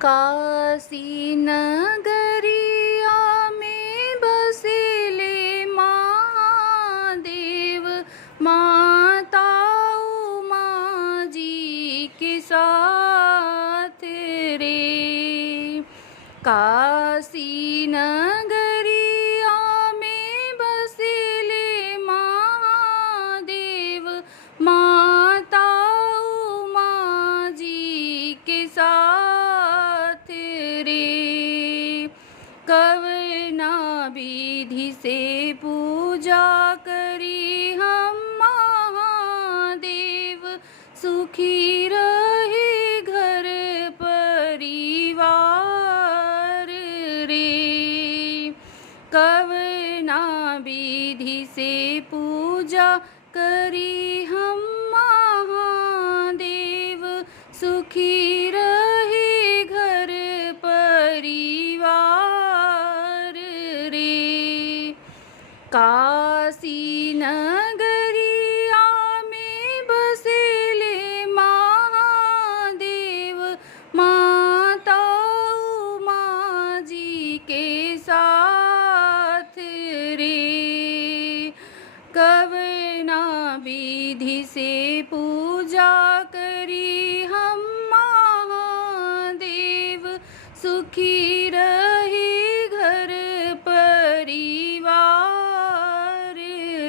काशी नगरिया में बसेले महादेव, माता उमा जी के साथ रे। काशी नगरिया में बसेले महादेव, माता उमा जी के साथ रे। कवना विधि से पूजा करी हम महादेव, सुखी रहे घर परिवार रे। कवना विधि से पूजा करी हम महादेव, सुखी रहे घर परिवार रे। काशी नगरिया में बसेले महादेव, माता उमा जी के साथ रे। कवना विधि से पूजा करी हम महादेव, सुखी रहे घर परिवार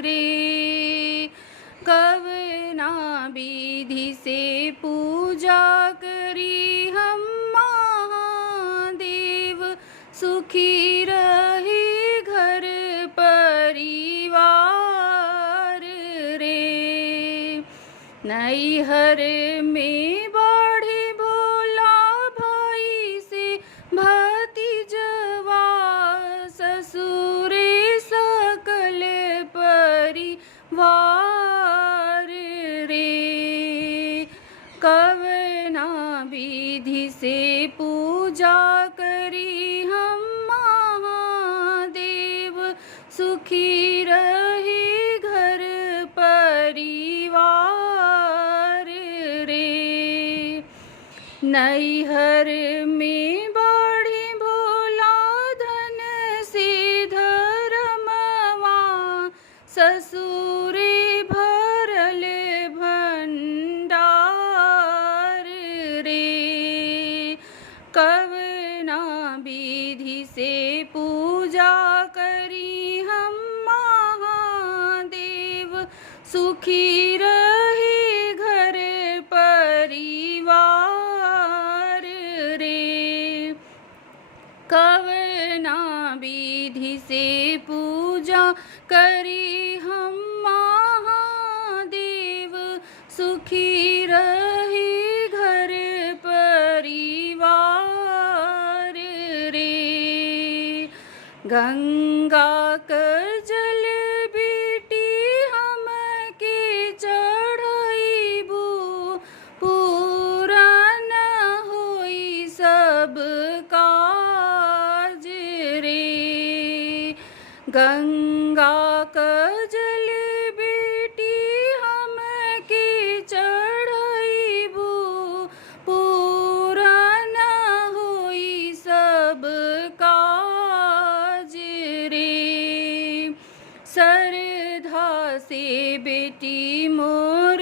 रे। कवना विधि से पूजा करी हम महादेव, सुखी रहे घर परिवार रे। नैहर में बाढ़े भोला भाई से भतीजवा, ससुरे सकल परिवार रे। कवना विधि से पूजा करी हम महादेव, सुखी रहे घर परिवार रे। नैहर में बाढ़े भोला धन से धर्मवा, ससुरे भरल भंडार रे। कवना विधि से पूजा करी हम महादेव, सुखी रहे घर परिवार रे। कवना विधि से पूजा करी हम महादेव, सुखी रहे घर परिवार रे। गंगा कर जल बेटी हमके चढ़ाईबू, पूरा न होई सब काज रे। गंगा कर जल बेटी हमके चढ़ाईबू, पूरा न होई सब काज रे। श्रद्धा से बेटी मोर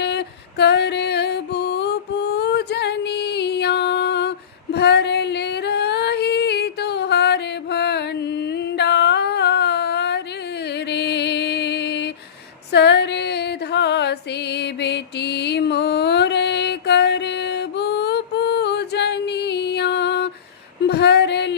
करबू पूजनिया, भरल रही तोहर भंडार रे। श्रद्धा से बेटी मोर करबू पूजनिया, भरल